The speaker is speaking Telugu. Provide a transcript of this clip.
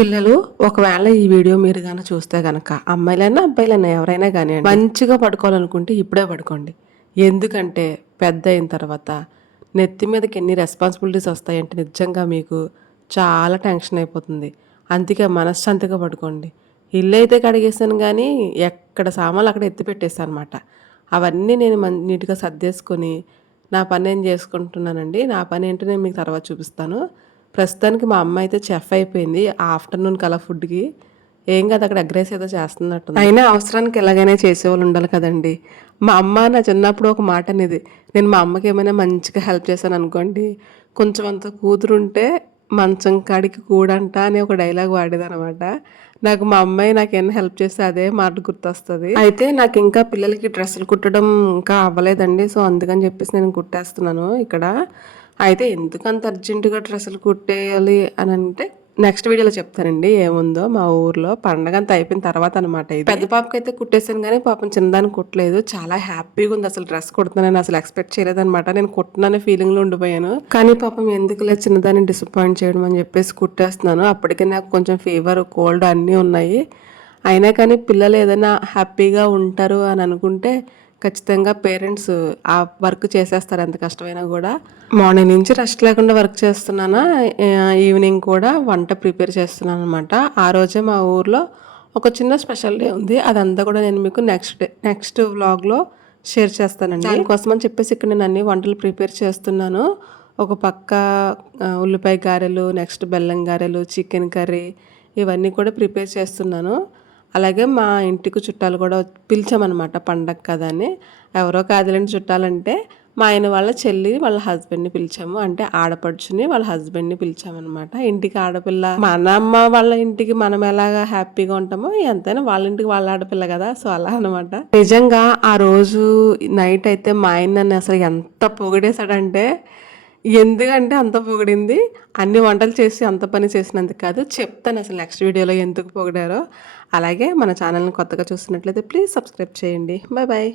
పిల్లలు ఒకవేళ ఈ వీడియో మీరు గాన చూస్తే గనక అమ్మాయిలైనా అబ్బాయిలైనా ఎవరైనా కానీ మంచిగా పడుకోవాలనుకుంటే ఇప్పుడే పడుకోండి. ఎందుకంటే పెద్ద అయిన తర్వాత నెత్తి మీదకి ఎన్ని రెస్పాన్సిబిలిటీస్ వస్తాయంటే నిజంగా మీకు చాలా టెన్షన్ అయిపోతుంది. అందుకే మనశ్శాంతిగా పడుకోండి. ఇల్లు అయితే కడిగేసాను కానీ ఎక్కడ సామాన్లు అక్కడ ఎత్తి పెట్టేస్తాను అనమాట. అవన్నీ నేను నీట్గా సర్దేసుకొని నా పని నేను చేసుకుంటున్నానండి. నా పని ఏంటో నేను మీకు తర్వాత చూపిస్తాను. ప్రస్తుతానికి మా అమ్మ అయితే చెఫ్ అయిపోయింది ఆఫ్టర్నూన్ కల్లా ఫుడ్కి. ఏం కాదు, అక్కడ ఎగ్ రైస్ ఏదో చేస్తున్నట్టు. అయినా అవసరానికి ఎలాగైనా చేసేవాళ్ళు ఉండాలి కదండి. మా అమ్మ నా చిన్నప్పుడు ఒక మాట అనేది, నేను మా అమ్మకి ఏమైనా మంచిగా హెల్ప్ చేశాను అనుకోండి, కొంచెం అంత కూతురుంటే మంచం కాడికి కూడంట అని ఒక డైలాగ్ వాడేదనమాట. నాకు మా అమ్మాయి నాకేమైనా హెల్ప్ చేస్తే అదే మాట గుర్తొస్తుంది. అయితే నాకు ఇంకా పిల్లలకి డ్రెస్సులు కుట్టడం ఇంకా అవ్వలేదండి. సో అందుకని చెప్పేసి నేను కుట్టేస్తున్నాను ఇక్కడ. అయితే ఎందుకంత అర్జెంటుగా డ్రెస్సులు కుట్టేయాలి అని అంటే నెక్స్ట్ వీడియోలో చెప్తానండి ఏముందో. మా ఊర్లో పండగ అంతా అయిపోయిన తర్వాత అనమాట. ఇది పెద్ద పాపకి అయితే కుట్టేసాను కానీ పాపం చిన్నదానికి కుట్టలేదు. చాలా హ్యాపీగా ఉంది. అసలు డ్రెస్ కుడుతున్నానని అసలు ఎక్స్పెక్ట్ చేయలేదనమాట. నేను కుట్టిననే ఫీలింగ్ లో ఉండిపోయాను. కానీ పాపం ఎందుకులే చిన్నదాన్ని డిసప్పాయింట్ చేయడం అని చెప్పేసి కుట్టేస్తున్నాను. అప్పటికే నాకు కొంచెం ఫీవర్ కోల్డ్ అన్నీ ఉన్నాయి. అయినా కానీ పిల్లలు ఏదైనా హ్యాపీగా ఉంటారు అని అనుకుంటే ఖచ్చితంగా పేరెంట్స్ ఆ వర్క్ చేసేస్తారు ఎంత కష్టమైనా కూడా. మార్నింగ్ నుంచి రెస్ట్ లేకుండా వర్క్ చేస్తున్నానా, ఈవినింగ్ కూడా వంట ప్రిపేర్ చేస్తున్నాను అనమాట. ఆ రోజే మా ఊర్లో ఒక చిన్న స్పెషల్ డే ఉంది. అదంతా కూడా నేను మీకు నెక్స్ట్ వ్లాగ్లో షేర్ చేస్తానండి. దానికోసం అని చెప్పేసి ఇక్కడ నేను అన్ని వంటలు ప్రిపేర్ చేస్తున్నాను. ఒక పక్క ఉల్లిపాయ గారెలు, నెక్స్ట్ బెల్లం గారెలు, చికెన్ కర్రీ ఇవన్నీ కూడా ప్రిపేర్ చేస్తున్నాను. అలాగే మా ఇంటికి చుట్టాలు కూడా పిలిచామన్నమాట పండగ కదా అని. ఎవరో కాదులేండి చుట్టాలంటే మా ఆయన వాళ్ళ చెల్లి వాళ్ళ హస్బెండ్ని పిలిచాము. అంటే ఆడపడుచుని వాళ్ళ హస్బెండ్ని పిలిచామన్నమాట. ఇంటికి ఆడపిల్ల, మన అమ్మ వాళ్ళ ఇంటికి మనం ఎలాగా హ్యాపీగా ఉంటామో ఎంతైనా వాళ్ళ ఇంటికి వాళ్ళ ఆడపిల్ల కదా, సో అలా అనమాట. నిజంగా ఆ రోజు నైట్ అయితే మా ఆయన నన్ను అసలు ఎంత పొగిడేశాడంటే, ఎందుకంటే అంత పొగిడింది అన్ని వంటలు చేసి అంత పని చేసినందుకు కాదు, చెప్తాను అసలు నెక్స్ట్ వీడియోలో ఎందుకు పొగిడారో. అలాగే మన ఛానల్ని కొత్తగా చూస్తున్నట్లయితే ప్లీజ్ సబ్స్క్రైబ్ చేయండి. Bye bye.